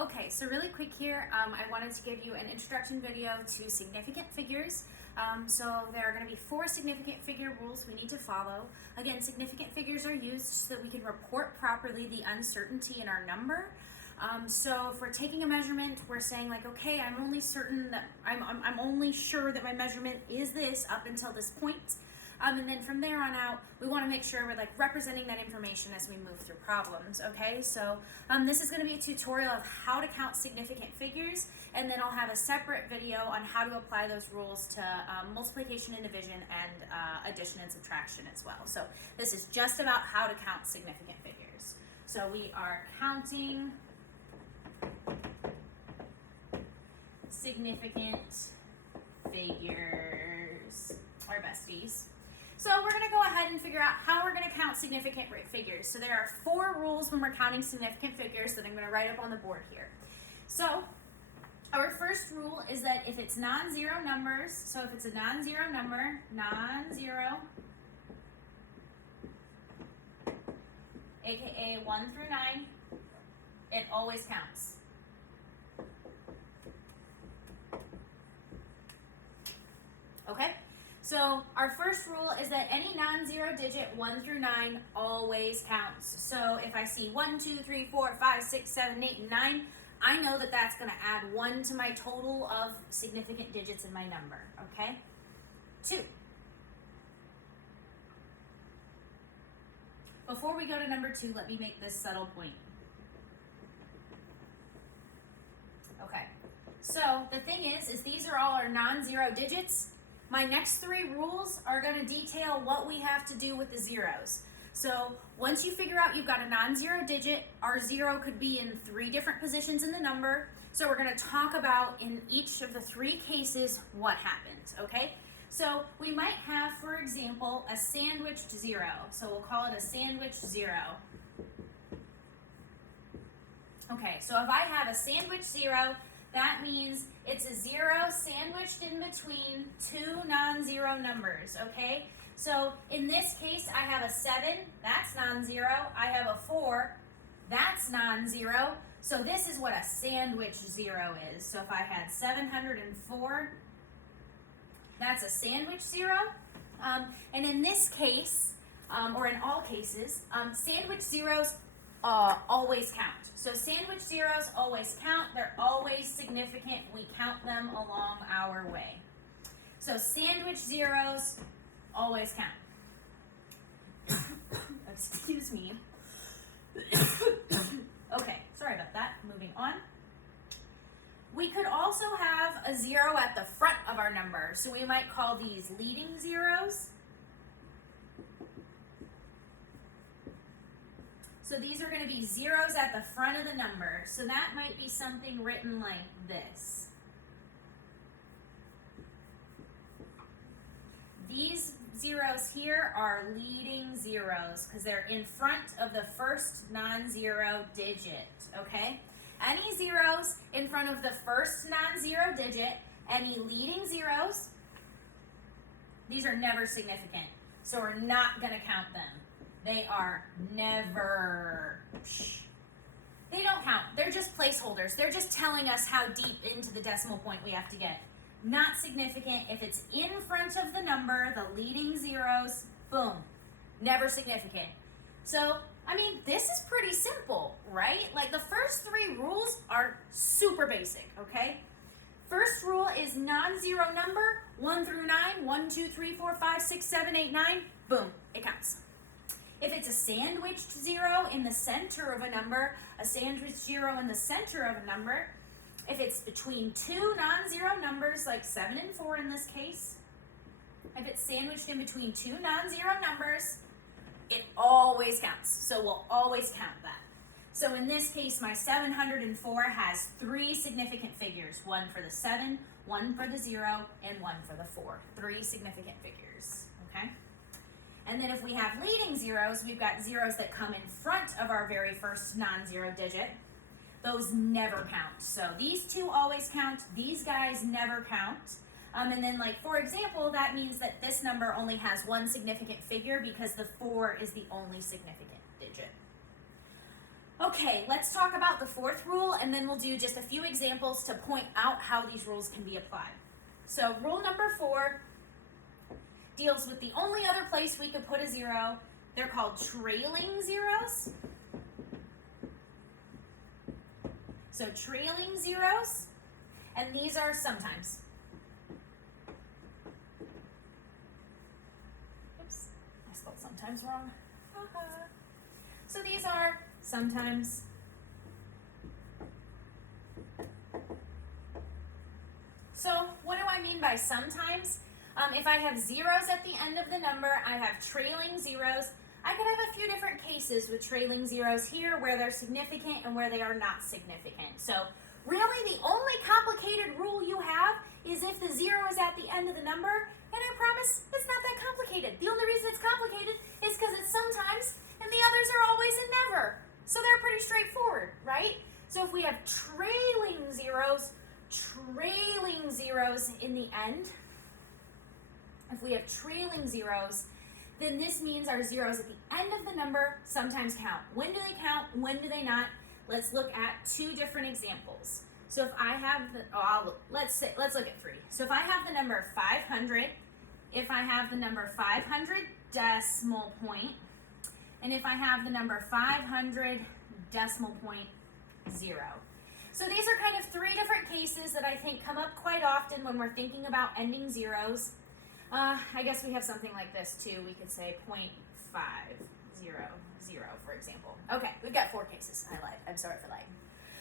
Okay, so really quick here, I wanted to give you an introduction video to significant figures. So there are going to be 4 significant figure rules we need to follow. Again, significant figures are used so that we can report properly the uncertainty in our number. So if we're taking a measurement, we're saying like, okay, I'm only certain that I'm only sure that my measurement is this up until this point. And then from there on out, we want to make sure we're like representing that information as we move through problems, okay? So this is going to be a tutorial of how to count significant figures, and then I'll have a separate video on how to apply those rules to multiplication and division and addition and subtraction as well. So this is just about how to count significant figures. So we are counting significant figures, our besties. So we're going to go ahead and figure out how we're going to count significant figures. So there are 4 rules when we're counting significant figures that I'm going to write up on the board here. So our first rule is that if it's non-zero numbers, so if it's a non-zero number, non-zero, aka 1 through 9, it always counts. Okay? So our first rule is that any non-zero digit 1 through 9 always counts. So if I see 1, 2, 3, 4, 5, 6, 7, 8, and 9, I know that that's going to add 1 to my total of significant digits in my number, okay? 2. Before we go to number 2, let me make this subtle point. Okay, so the thing is these are all our non-zero digits. My next 3 rules are going to detail what we have to do with the zeros. So once you figure out you've got a non-zero digit, our 0 could be in 3 different positions in the number. So we're going to talk about in each of the 3 cases what happens, okay? So we might have, for example, a sandwiched 0. So we'll call it a sandwiched 0. Okay, so if I have a sandwiched 0, that means it's a 0 sandwiched in between 2 non-zero numbers, okay? So in this case, I have a 7, that's non-zero. I have a 4, that's non-zero. So this is what a sandwich 0 is. So if I had 704, that's a sandwich 0. And in this case, or in all cases, sandwich zeros always count. So sandwich zeros always count. They're always significant. We count them along our way. So sandwich zeros always count. Excuse me. Okay, sorry about that. Moving on. We could also have a 0 at the front of our number. So we might call these leading zeros. So these are going to be zeros at the front of the number. So that might be something written like this. These zeros here are leading zeros because they're in front of the first non-zero digit, okay? Any zeros in front of the first non-zero digit, any leading zeros, these are never significant. So we're not going to count them. They are never, they don't count. They're just placeholders. They're just telling us how deep into the decimal point we have to get. Not significant. If it's in front of the number, the leading zeros, boom, never significant. So, I mean, this is pretty simple, right? Like the first 3 rules are super basic, okay? First rule is non-zero number, 1 through 9, 1, 2, 3, 4, 5, 6, 7, 8, 9, boom, it counts. If it's a sandwiched 0 in the center of a number, a sandwiched 0 in the center of a number, if it's between 2 non-zero numbers, like 7 and 4 in this case, if it's sandwiched in between 2 non-zero numbers, it always counts. So we'll always count that. So in this case, my 704 has 3 significant figures. 1 for the 7, 1 for the 0, and 1 for the 4. 3 significant figures, okay? And then if we have leading zeros, we've got zeros that come in front of our very first non-zero digit. Those never count. So these 2 always count. These guys never count. And then, like, for example, that means that this number only has 1 significant figure because the 4 is the only significant digit. Okay, let's talk about the fourth rule, and then we'll do just a few examples to point out how these rules can be applied. So rule number 4 deals with the only other place we could put a 0. They're called trailing zeros. So trailing zeros, and these are sometimes. Oops, I spelled sometimes wrong. So these are sometimes. So what do I mean by sometimes? If I have zeros at the end of the number, I have trailing zeros. I could have a few different cases with trailing zeros here where they're significant and where they are not significant. So really the only complicated rule you have is if the 0 is at the end of the number, and I promise it's not that complicated. The only reason it's complicated is because it's sometimes and the others are always and never. So they're pretty straightforward, right? So if we have trailing zeros in the end, if we have trailing zeros, then this means our zeros at the end of the number sometimes count. When do they count? When do they not? Let's look at 2 different examples. So if I have let's look at 3. So if I have the number 500, if I have the number 500 decimal point, and if I have the number 500 decimal point 0. So these are kind of 3 different cases that I think come up quite often when we're thinking about ending zeros. I guess we have something like this too. We could say 0.500, for example. Okay, we've got 4 cases. I lied. I'm sorry for lying.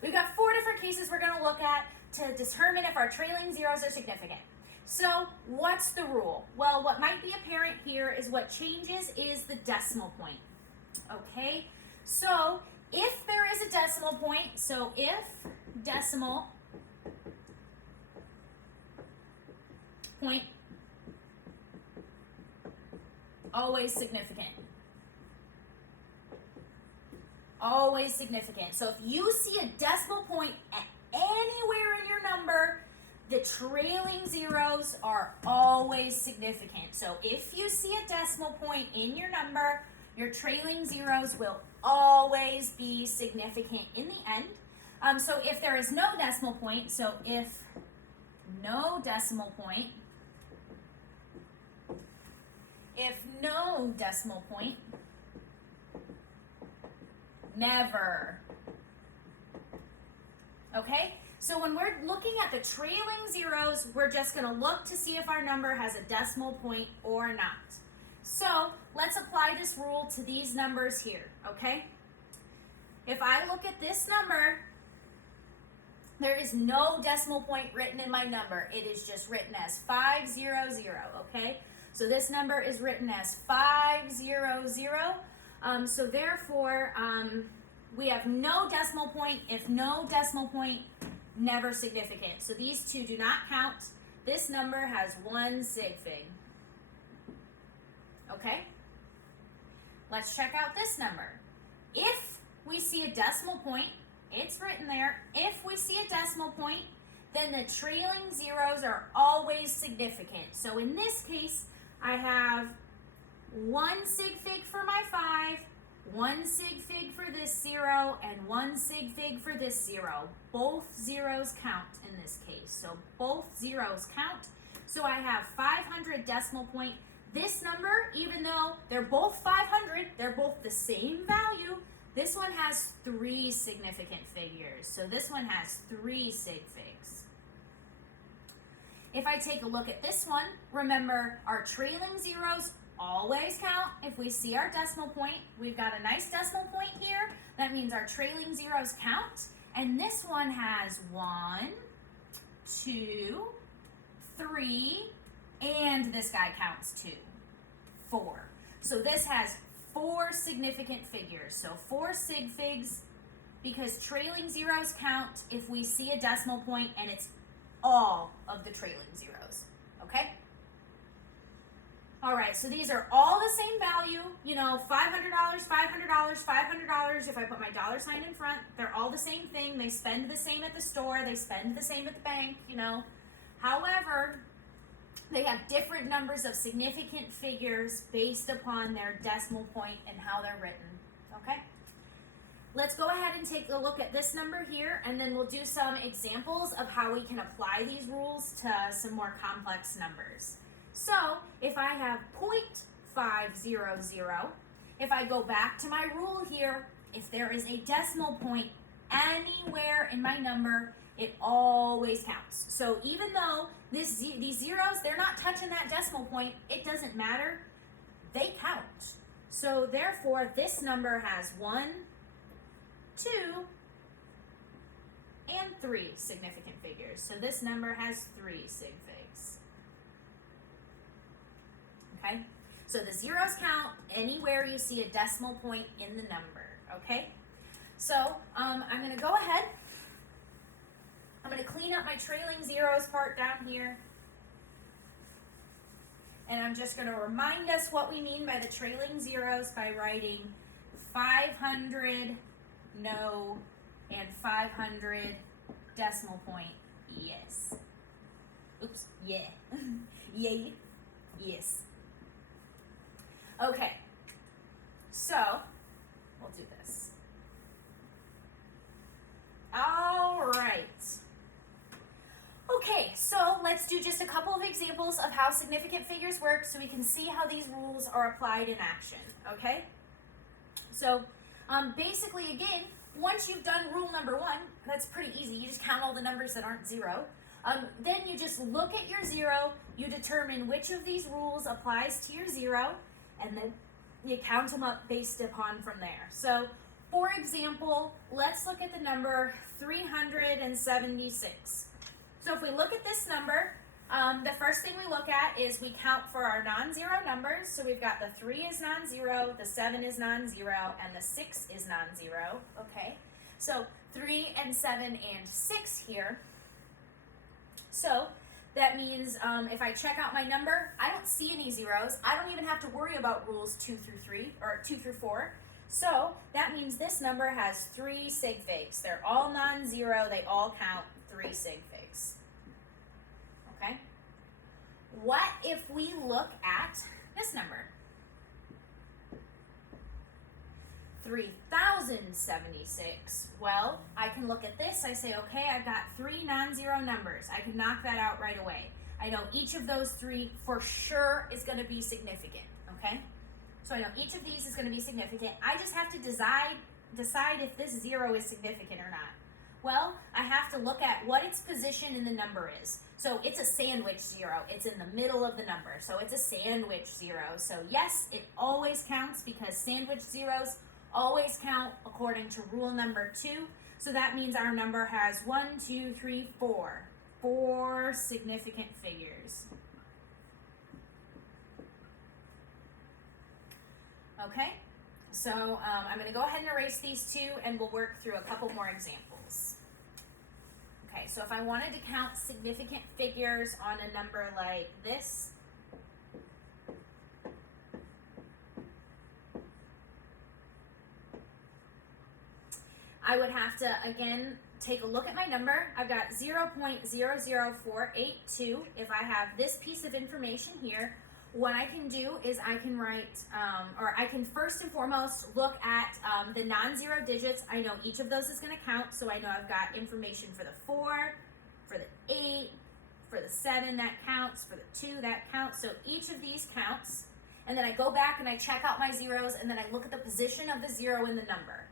We've got 4 different cases we're going to look at to determine if our trailing zeros are significant. So what's the rule? Well, what might be apparent here is what changes is the decimal point. Okay, so if there is a decimal point, so if decimal point always significant. Always significant. So if you see a decimal point anywhere in your number, the trailing zeros are always significant. So if you see a decimal point in your number, your trailing zeros will always be significant in the end. So if there is no decimal point, so if no decimal point, never. Okay? So when we're looking at the trailing zeros, we're just going to look to see if our number has a decimal point or not. So let's apply this rule to these numbers here, okay? If I look at this number, there is no decimal point written in my number. It is just written as 500, okay? So this number is written as 500. So therefore, we have no decimal point. If no decimal point, never significant. So these 2 do not count. This number has 1 sig fig. Okay? Let's check out this number. If we see a decimal point, it's written there. If we see a decimal point, then the trailing zeros are always significant. So in this case, I have 1 sig fig for my 5, 1 sig fig for this 0, and 1 sig fig for this 0. Both zeros count in this case. So both zeros count. So I have 500 decimal point. This number, even though they're both 500, they're both the same value, this one has 3 significant figures. So this one has 3 sig figs. If I take a look at this one, remember our trailing zeros always count. If we see our decimal point, we've got a nice decimal point here. That means our trailing zeros count. And this one has 1, 2, 3, and this guy counts 2, 4. So this has 4 significant figures. So 4 sig figs, because trailing zeros count if we see a decimal point and it's all of the trailing zeros. Okay? All right, so these are all the same value. You know, $500, $500, $500. If I put my dollar sign in front, they're all the same thing. They spend the same at the store. They spend the same at the bank, you know. However, they have different numbers of significant figures based upon their decimal point and how they're written. Okay? let's go ahead and take a look at this number here, and then we'll do some examples of how we can apply these rules to some more complex numbers. So if I have 0.500, if I go back to my rule here, if there is a decimal point anywhere in my number, it always counts. So even though these zeros, they're not touching that decimal point, it doesn't matter, they count. So therefore, this number has 1, 2, and 3 significant figures. So this number has 3 sig figs. Okay? So the zeros count anywhere you see a decimal point in the number. Okay? So I'm going to go ahead. I'm going to clean up my trailing zeros part down here. And I'm just going to remind us what we mean by the trailing zeros by writing 500, no, and 500 decimal point, yes. Oops, yeah. Yay, yes. Okay, so we'll do this. All right. Okay, so let's do just a couple of examples of how significant figures work so we can see how these rules are applied in action, okay? So basically, again, once you've done rule number 1, that's pretty easy. You just count all the numbers that aren't 0. Then you just look at your 0, you determine which of these rules applies to your 0, and then you count them up based upon from there. So, for example, let's look at the number 376. So if we look at this number, the first thing we look at is we count for our non-zero numbers. So we've got the 3 is non-zero, the 7 is non-zero, and the 6 is non-zero. Okay, so 3 and 7 and 6 here. So that means if I check out my number, I don't see any zeros. I don't even have to worry about rules 2 through 3 or 2 through 4. So that means this number has 3 sig figs. They're all non-zero. They all count 3 sig figs. Okay? What if we look at this number? 3076. Well, I can look at this. I say, okay, I've got 3 non-zero numbers. I can knock that out right away. I know each of those 3 for sure is going to be significant. Okay? So I know each of these is going to be significant. I just have to decide if this 0 is significant or not. Well, I have to look at what its position in the number is. So it's a sandwich 0. It's in the middle of the number. So it's a sandwich 0. So yes, it always counts because sandwich zeros always count according to rule number 2. So that means our number has 1, 2, 3, 4. 4 significant figures. Okay, so I'm going to go ahead and erase these 2 and we'll work through a couple more examples. Okay, so if I wanted to count significant figures on a number like this, I would have to, again, take a look at my number. I've got 0.00482. If I have this piece of information here, what I can do is I can write, or I can first and foremost look at the non-zero digits. I know each of those is going to count, so I know I've got information for the 4, for the 8, for the 7, that counts, for the 2, that counts. So each of these counts, and then I go back and I check out my zeros, and then I look at the position of the 0 in the number.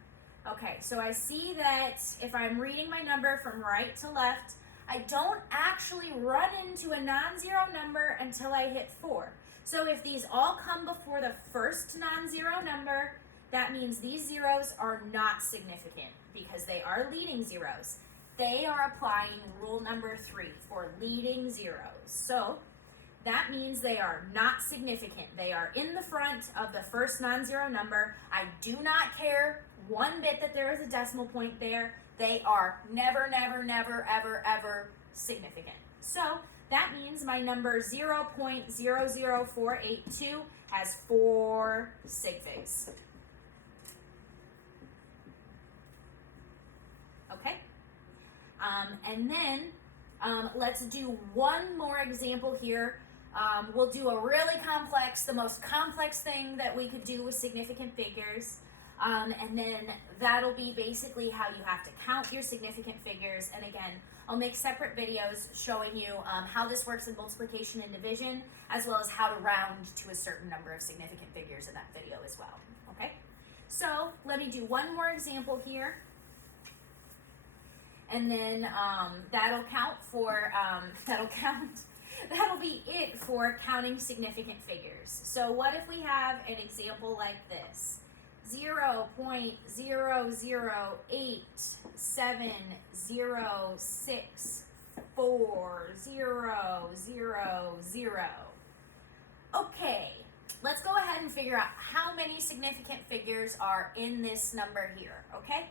Okay, so I see that if I'm reading my number from right to left, I don't actually run into a non-zero number until I hit 4. So if these all come before the first non-zero number, that means these zeros are not significant because they are leading zeros. They are applying rule number 3 for leading zeros. So that means they are not significant. They are in the front of the first non-zero number. I do not care one bit that there is a decimal point there. They are never, never, never, ever, ever significant. So that means my number 0.00482 has 4 sig figs. Okay? And then let's do one more example here. We'll do a really complex, the most complex thing that we could do with significant figures. And then that'll be basically how you have to count your significant figures. And again, I'll make separate videos showing you how this works in multiplication and division, as well as how to round to a certain number of significant figures in that video as well, okay? So let me do one more example here. And then that'll be it for counting significant figures. So what if we have an example like this? 0.008706400. Okay, let's go ahead and figure out how many significant figures are in this number here, okay?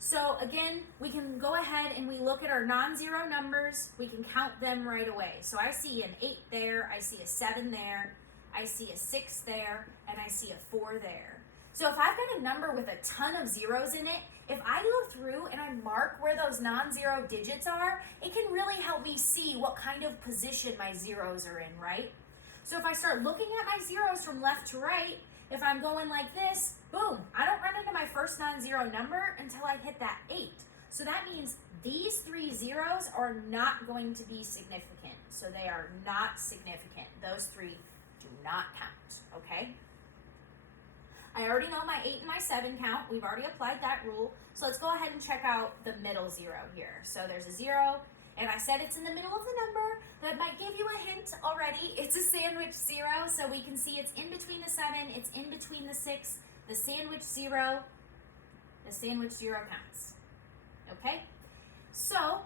So again, we can go ahead and we look at our non-zero numbers. We can count them right away. So I see an 8 there, I see a 7 there, I see a 6 there, and I see a 4 there. So if I've got a number with a ton of zeros in it, if I go through and I mark where those non-zero digits are, it can really help me see what kind of position my zeros are in, right? So if I start looking at my zeros from left to right, if I'm going like this, boom, I don't run into my first non-zero number until I hit that 8. So that means these 3 zeros are not going to be significant. So they are not significant. Those 3 do not count, okay? I already know my 8 and my 7 count. We've already applied that rule. So let's go ahead and check out the middle zero here. So there's a 0, and I said it's in the middle of the number. That might give you a hint already. It's a sandwich 0, so we can see it's in between the 7, it's in between the 6, the sandwich 0 counts. Okay? So,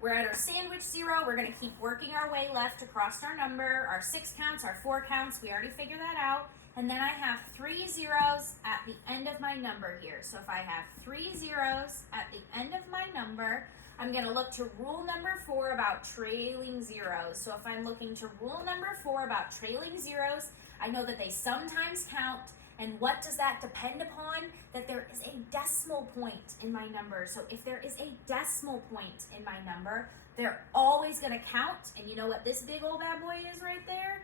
we're at our sandwich 0. We're going to keep working our way left across our number. Our 6 counts, our 4 counts, we already figured that out. And then I have 3 zeros at the end of my number here. So if I have 3 zeros at the end of my number, I'm going to look to rule number 4 about trailing zeros. So if I'm looking to rule number 4 about trailing zeros, I know that they sometimes count. And what does that depend upon? That there is a decimal point in my number. So if there is a decimal point in my number, they're always going to count. And you know what this big old bad boy is right there?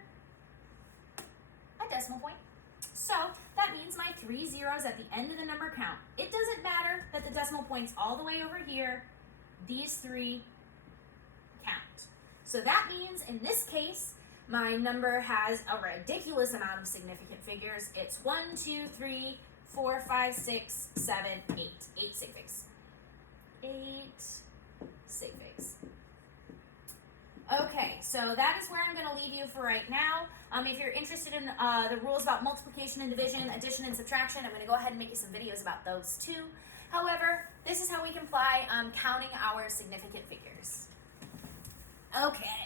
A decimal point. So that means my 3 zeros at the end of the number count. It doesn't matter that the decimal point's all the way over here. These 3 count. So that means in this case, my number has a ridiculous amount of significant figures. It's 1, 2, 3, 4, 5, 6, 7, 8. 8 sig figs. 8 sig figs. Okay, so that is where I'm going to leave you for right now. If you're interested in the rules about multiplication and division, addition and subtraction, I'm going to go ahead and make you some videos about those too. However, this is how we can apply counting our significant figures. Okay.